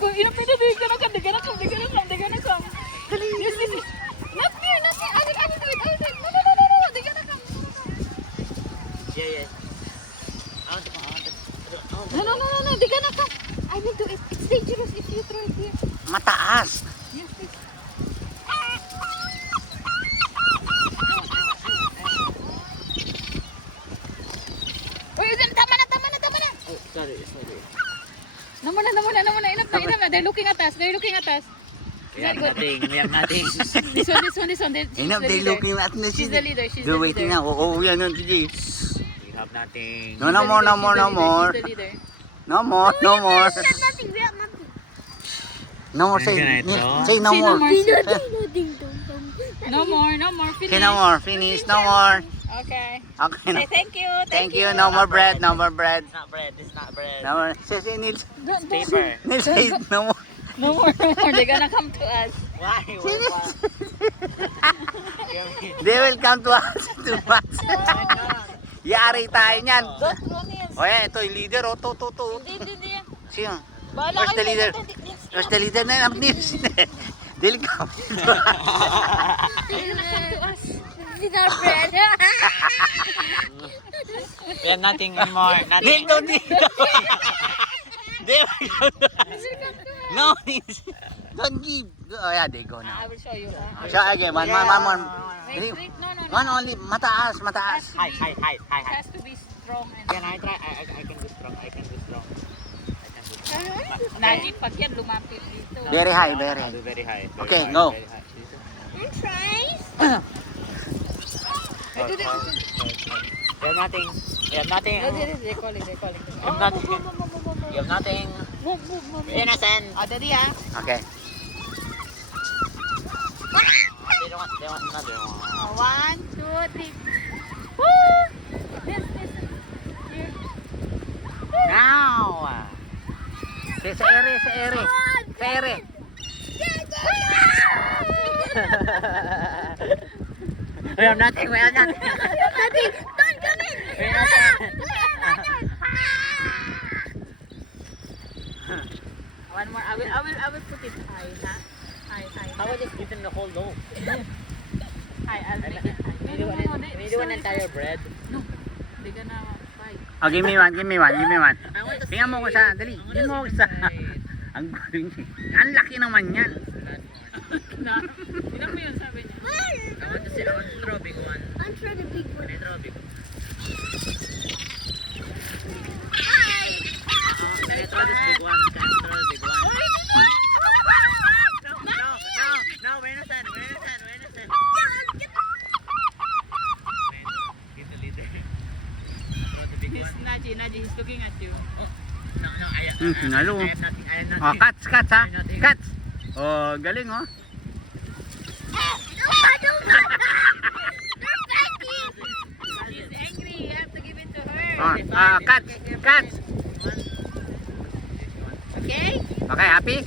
Go, enough na dito. They gonna come. Yes. Not me. I will do it. No. They gonna come. Yeah. No. They gonna come. I will do it. It's dangerous if you throw it here. Mataas. Yes, please. Wait, tama na. Oh, sorry. No more na. Enough na. They're looking at us. We have nothing. This one. Enough, they looking at me. She's the leader. They're waiting now. Oh, yan na, sige. We have nothing. No more. She's the leader. No more. We have nothing. No more, say no Say more. No more. Finish. Say no more, finish, no more. Okay. Okay, no. Say thank you. Thank you, no more bread. It's not bread. No more. Say Nils. Paper. Nils, say no more. No more. They're gonna come to us. Why? They will come to us too much. Yari tayo niyan. Don't throw nails. O yan, ito yung leader. O, to. Hindi. Sino? Bahala Where's the kayo. leader? Where's the leader na ng Nils? They'll come. They're gonna come to us. This is our friend. We have nothing anymore. Nils, don't need. They will come to us. No, Nils. Don't give. Oh yeah, they go now. I will show you. Show again, one. Wait. No. One only, mataas. Hi. It has to be strong and. Can I try? I can do strong. Najib, pag yan lumapit dito. Very high, very I'll high. do very high. Okay, go. You try? We have nothing. They're calling. We have nothing. You have nothing. Move. Innocent. Oh, daddy ah. Okay. They don't want another one. 1, 2, 3. Woo! This. Here. Now. Sa ere. We have nothing. Nothing. Don't come in. One more. I will put it high, ha? High. How would it fit in the whole dough? High, I'll make it high. Can you do an entire bread? They're gonna fight. Oh, give me one. I want to Tingnan mo ko sa, dali. Give mo ko sa. Ang guling. Ang laki naman yan. Ilan mo yun sabi niya? I want to throw a big one. I'm trying to big one. Can I throw a big one? Can I throw this big one? No, we're innocent. Give the leader. Throw the big one. Naji, he's looking at you. No, Sinalo. I have nothing. Oh, cuts ha. Cuts. Oh, galing oh. She's angry. You have to give it to her. Cuts. Okay? Okay, happy?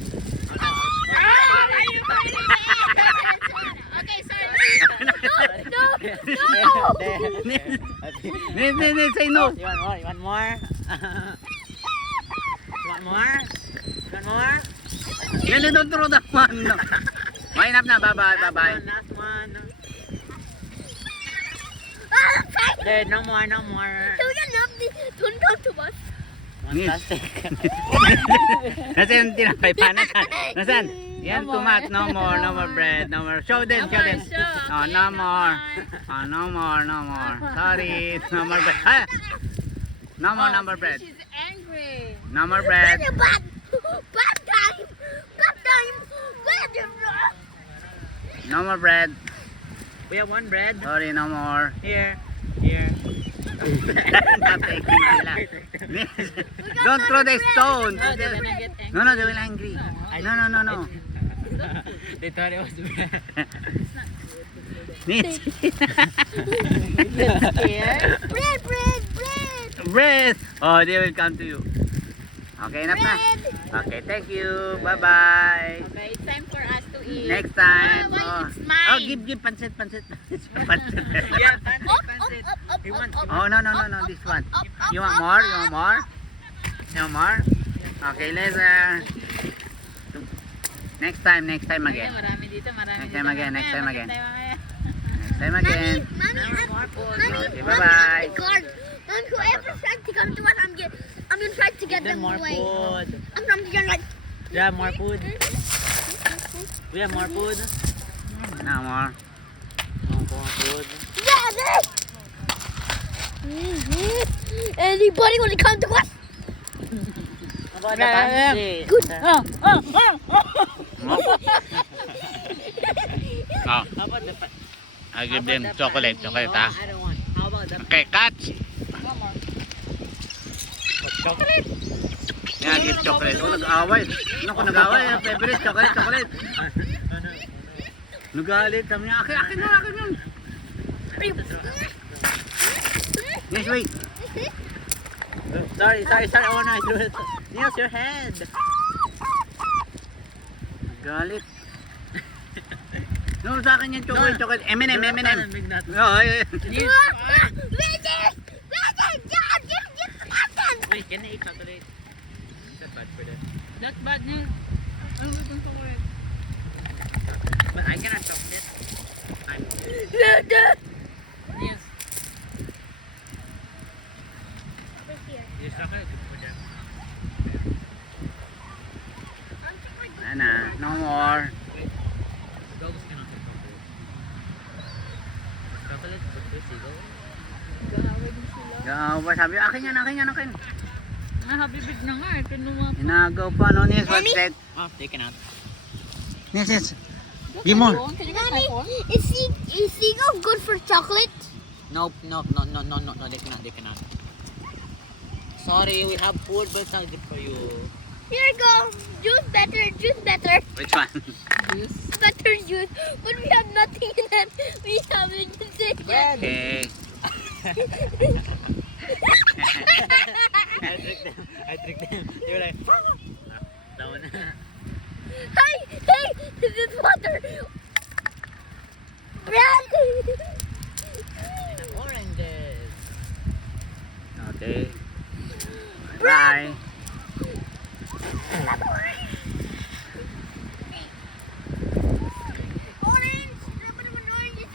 Okay, sorry. Nils, say no. You want more? You want more? Don't throw that one. No. Wind up na. Bye-bye. Last one. There, no more. Don't come to us. One Nils. plastic. Nasaan yung tinapay pa? Nasaan? Yan, too much. No more bread. No more. Show them. Oh, no more. Oh, no more. Sorry. No more bread. Ah! No more bread. She's angry. No more bread. Bad time. No more bread. We have one bread. Sorry, no more. Here. Not taking sila. Don't throw the stone. No, they're gonna get angry. No, they will angry. No. They thought it was bread. Nils. Here. Bread. Oh, they will come to you. Okay, enough na. Okay, thank you. Bye-bye. Okay, it's time for us to eat. Next time. Why it's Oh, mine? give pancit. Yeah, pancit. You want? Oh, no, this one. You want more? Okay, later. Next time Ayan, again. marami dito, marami Next dito. time again, Mamaya, next time again. maganda mamaya. Next time again. Okay, bye-bye. Mommy, whoever tries to come to us, I'm gonna try to get Then them more away. food. I'm gonna like. We have more food. We have more food. No more. More food. Yeah, this. Anybody wanna come to us? How about the fancy? Good. Oh. How about the I give them chocolate, No, ha. I don't want. How about the Okay, catch. chocolate? Yeah, give chocolate. Oh, nag-away. Ano ko nag-away? Favorite, chocolate. Nagalit. Sabi niya, akin yun. Yes, wait. Sorry. Oh no, I threw it. Use your hand. Nagalit. No, sa akin yan, chocolate. M&M. Big nut. Oh, yeah. Wait, can I eat chocolate? Is that bad for them? That's bad news. Ano itong chocolate? But I cannot chocolate. Yes. Use chocolate for them. No more. Dogs cannot have chocolate. Chocolate good for seagull. Gahaway din sila. Sabi, akin. Habibig na nga eh. Kinuha. Inagaw pa, no? Yes, what's that? Oh, they cannot. Yes. Give more. Can you get my phone? Is seagull good for chocolate? No, they cannot. Sorry, we have food, but it's not good for you. Here you go. Juice better. Which one? Better juice. But we have nothing in it. We haven't used it yet. Okay. I tricked them. They were like, down. Hey, this is water. Brad. Oranges. Okay. Bye.